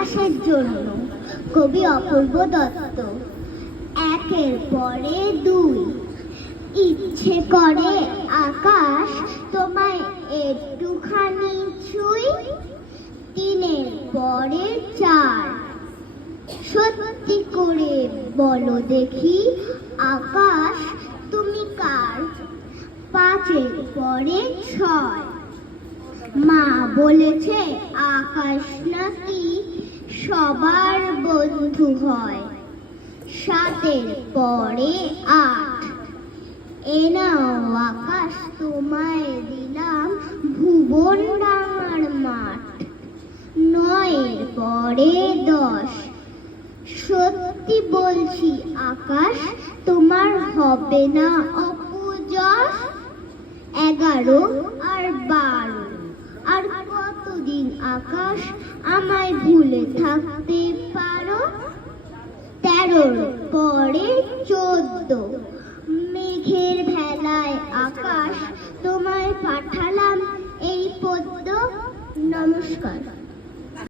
আকাশের জন্য। কবি অপূর্ব দত্ত। একের পরে দুই। ইচ্ছে করে আকাশ তোমায় একটুখানি ছুঁই। তিনের পরে চার। সত্যি করে বলো দেখি আকাশ তুমি কার? পাঁচের পরে ছয়। মা বলেছে আকাশ নাকি সবার বন্ধু হয়। সাতের পরে আট। এ নাও আকাশ তোমায় দিলাম ভুবন ডাঙার মাঠ। নয়ের পরে দশ। সত্যি বলছি আকাশ তোমার হবে না অপযশ। এগারো আর বারো। আর কতদিন আকাশ আমায় ভুলে থাকতে পারো? তেরোর পরে 14। মেঘের ভেলায় আকাশ তোমায় পাঠালাম এই পদ্য। নমস্কার।